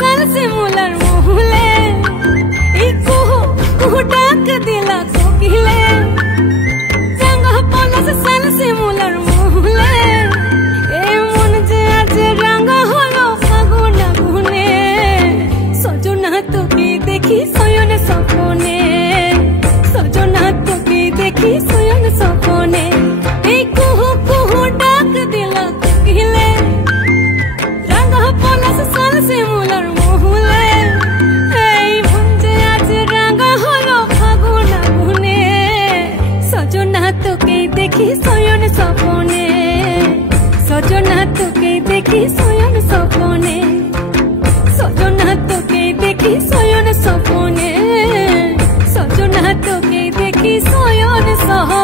साल से मुलर मुहले कुहू डाक दिला कोकिले रंग पलस साल से मुलर मुहले ए मन जे आज रंग हलो फागुन गुने सजना তোকে দেখি শয়ন স্বপনে সজনা তোকে দেখি শয়ন স্বপনে এই কুহু কুহু ডাক দিলা কোকিলে রঙ পলাশ সাল সে মুলার মহুলে এই মন যে আজ রঙ হলো ফাগুন গুনে সজনা তোকে দেখি শয়ন স্বপনে সজনা তোকে দেখি শয়ন স্বপনে সজনা তোকে দেখি শয়ন স্বপনে সজনা তোকে দেখি শয়ন স্বপনে